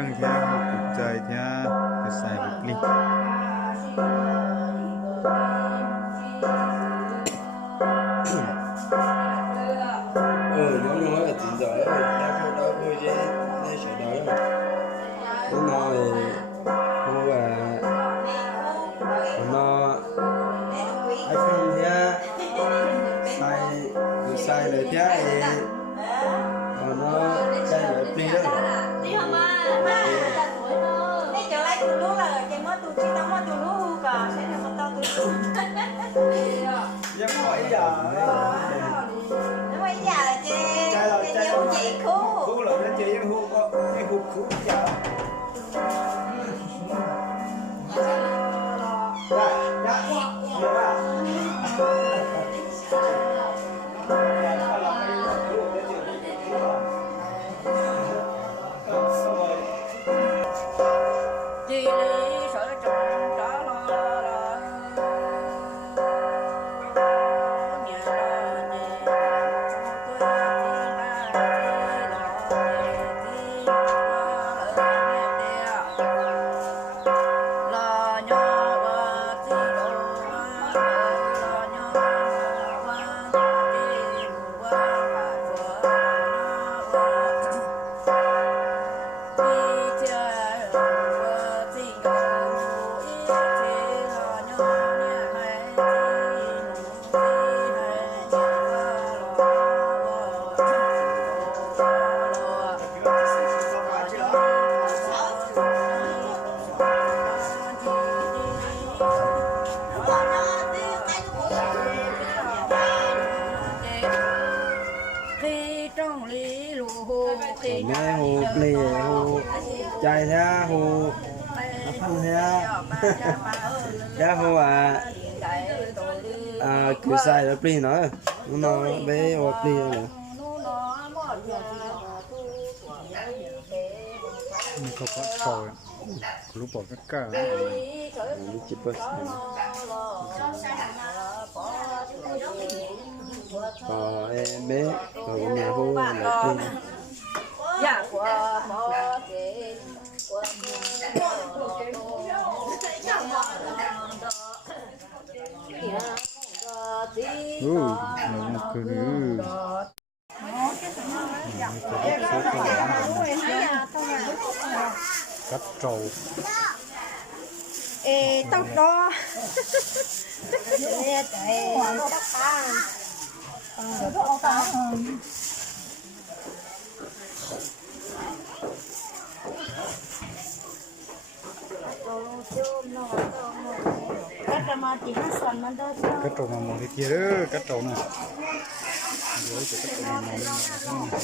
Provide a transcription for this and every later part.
khăn theo cuộc chơi theo cái xài một ly giống như là tiền giỏi rồi đa số đâu thôi chứ đây sợ đói rồi nó nói không nó ai không thế sai lời thế thì nó sai lời đi đó đi không mà đây trở lại từ lúc là cái mất tụi chị tao mất từ lúc cả sẽ là mất tao từ lúc giống hỏi giờ nếu bây giờ là chị nhiều chị khu khu là nó chơi khu có cái khu giờ chị đi sợ trồng trả lo mẹ hồ plei hồ chạy theo hồ phân theo theo hồ cứ sai rồi plei nó bé hồ plei nữa mình có bắt còi lúc bỏ tất cả lúc chụp bớt em bé ở nhà hồ là plei dạ của một nó cứ cắt trầu tóc đó cắt trầu mà một cái kia đó cắt trầu này rồi sẽ cắt trầu mà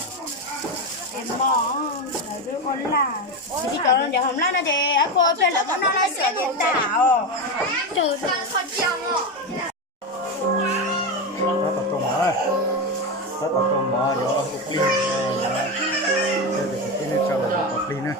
em bỏ rồi con là chị chọn giờ hôm nay nó chị cô phải là con nó sẽ được tạo trừ sang con chiong rất là công mở rất là công mở vô cục pin cái này cho là cục pin này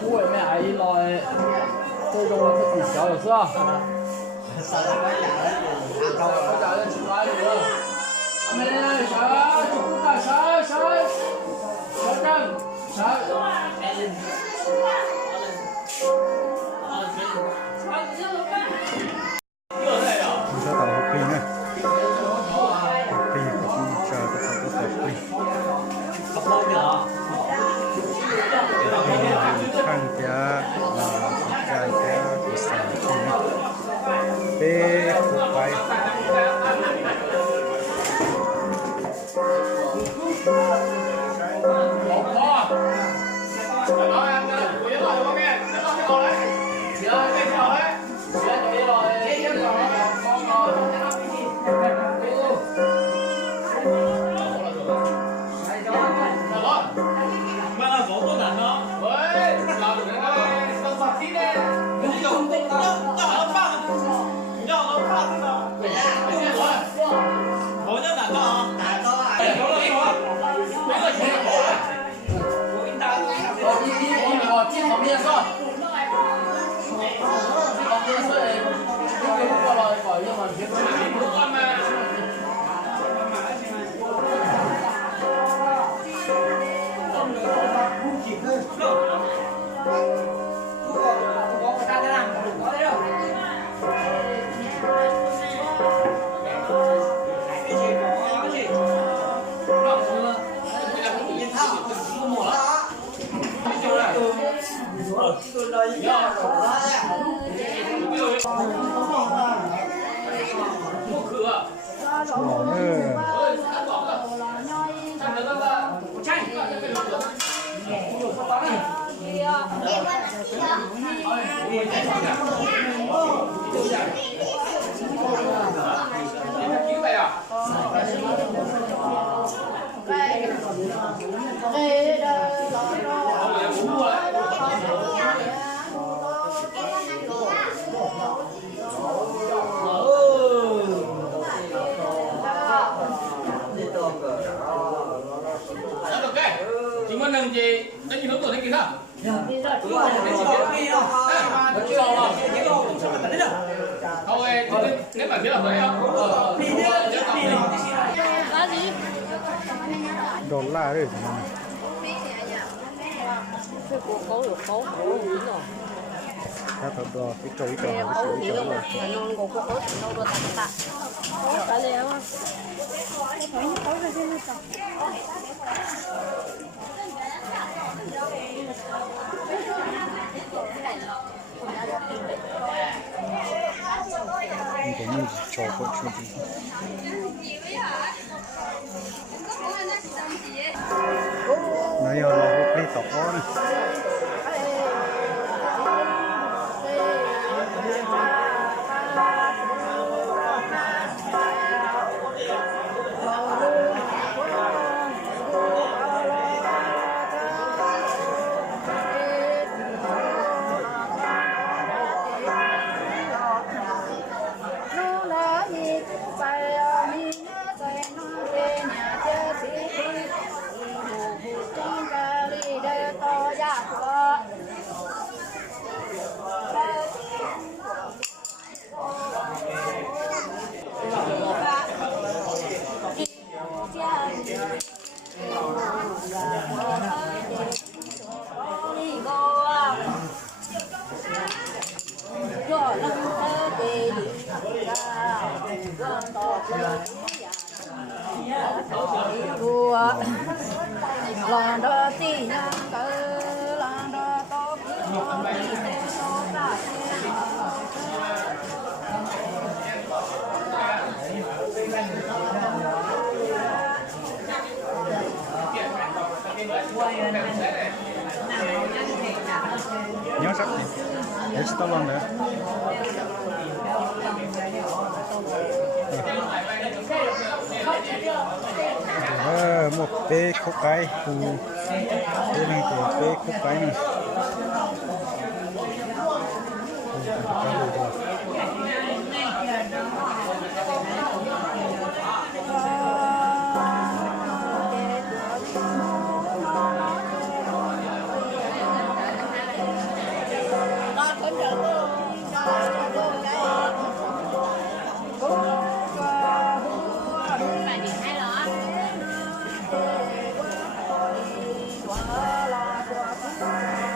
Cú mẹ ấy lòi tôi dùng là cái gì rồi sao? Sao lại bây giờ đấy? Đâu bây giờ lên chụp lại được. Mẹ ơi, sợ, chúng ta sợ, sợ, sợ chân, sợ. chúng ta tạo hộp pin này hộp pin chờ tất cả các hộp pin khăn kia chai kia của sản bê hộp bay Hộp to. rồi. Còn cái sợi này, cái qua rồi khỏi nhưng mà phía bên con mà. Đừng gì đánh hướng rồi đấy kìa sao? Thôi nếu mà biết là vậy không? Đổ la đấy. Các tập đồ cái chỗ rồi. 이거는 저거 주지. 나야 나 호피 떡원. Lòng đó tí nhang cơ lòng đó tốt nhớ sắc gì? Để cho tao làm nữa. Một bê khúc cái, đây này thì bê khúc cái này. Hãy subscribe cho kênh Ghiền Mì Gõ để không bỏ lỡ những video hấp dẫn.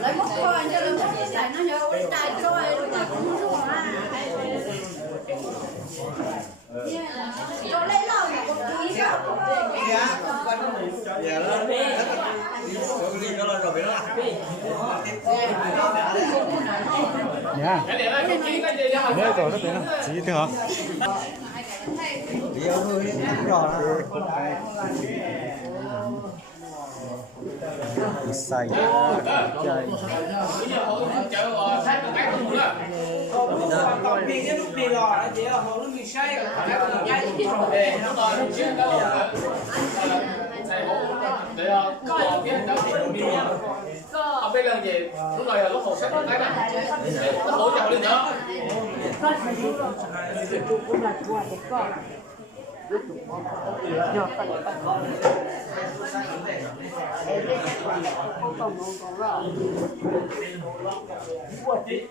lấy một con cho nó không phải nó nhớ cái tài rồi nó cũng không cho lấy lòng một tí sao Dạ. Đây có rất là chỉ thế hả? Xay chơi. Ông biết lần gì? Lúc này là lúc hồ sách cái này. Nó hỗ trợ lên nữa. Bố của gì?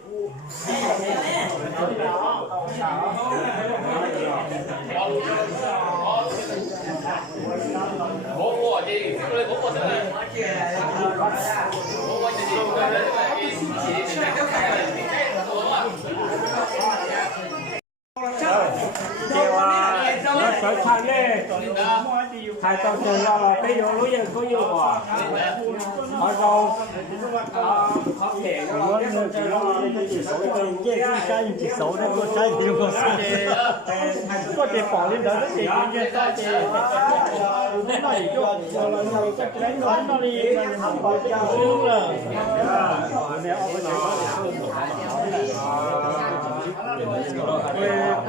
Bố của gì? Bố của gì? nó sợ thành đấy hai tao chơi lo cái vô lối dân có vô bò họ đâu khó thể nó chỉ lo chỉ số cái sai chỉ số đấy có sai thì có sai có thể bỏ lên đó thì như ta chỉ nó này cho cái nó đi làm bảo cho luôn là mẹ ông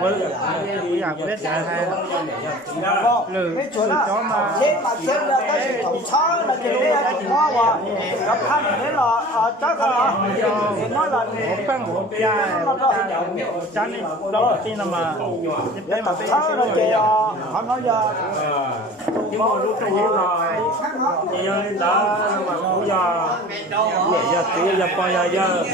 với nhà của biết trả hay lử cho mà thế mà trên là cái tổng số là chỉ để có qua gặp hắn thế là chắc là nói là một gia chán đi đó tin là mà để mà số là chỉ họ nói giờ nhưng mà lúc trong rồi thì đã mà cũng giờ vậy giờ tự giờ coi giờ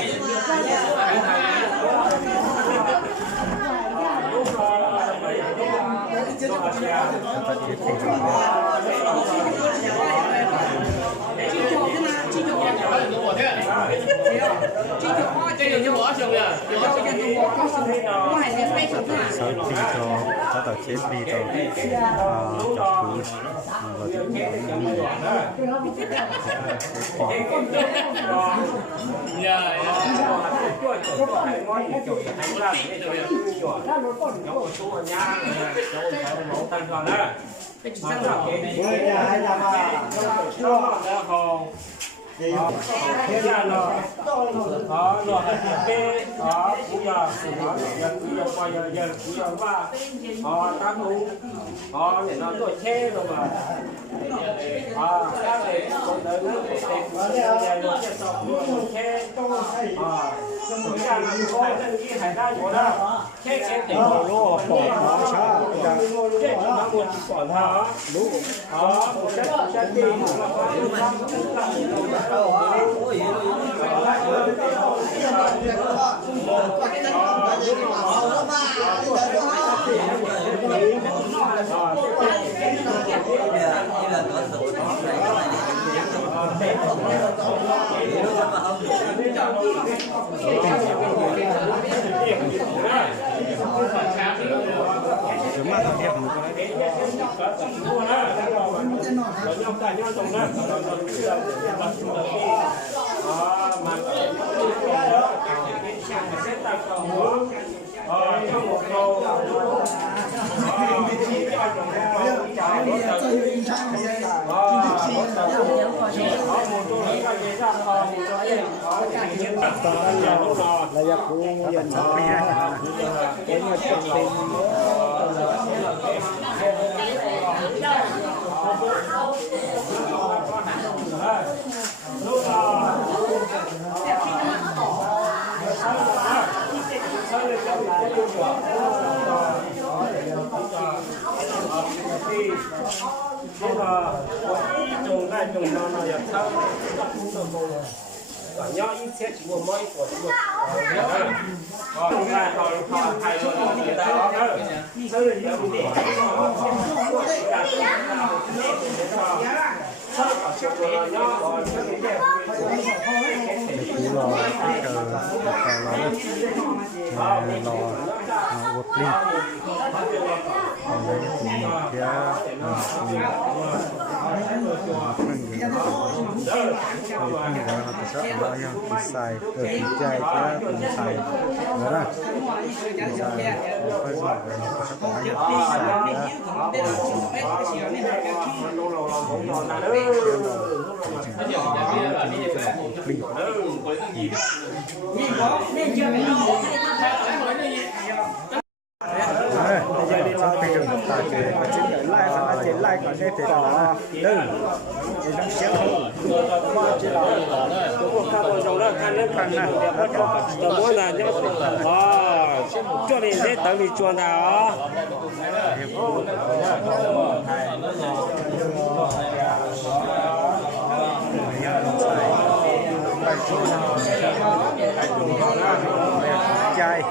sở tình cho các tàu chế đi tàu chọc cú và thế là nó cái cũng giờ coi giờ cũng giờ ba ta cũng để nó tuổi thế rồi mà các để con tới nước để tiền giờ nó sẽ sọc tuổi thế chúng ta làm có cái hải đa của nó thế cái tiền lô bỏ xa thế chúng ta muốn bỏ tháo một cái tiền trong một câu ระยะปูเย็น 6 ปีนะ เป็นเงินเป็นnhau ít xét chỉ một mỗi của chúng tôi còn thay đổi người ta đó sơ là những vấn đề xài ở phía trái cái cùng xài đó là phải làm cái các bạn sau khi trường ta chơi và chính là lại là chơi lại còn đây thì là đơn thì nó sẽ không chỉ là mỗi là cho nên thế tới vì chuồn nào chơi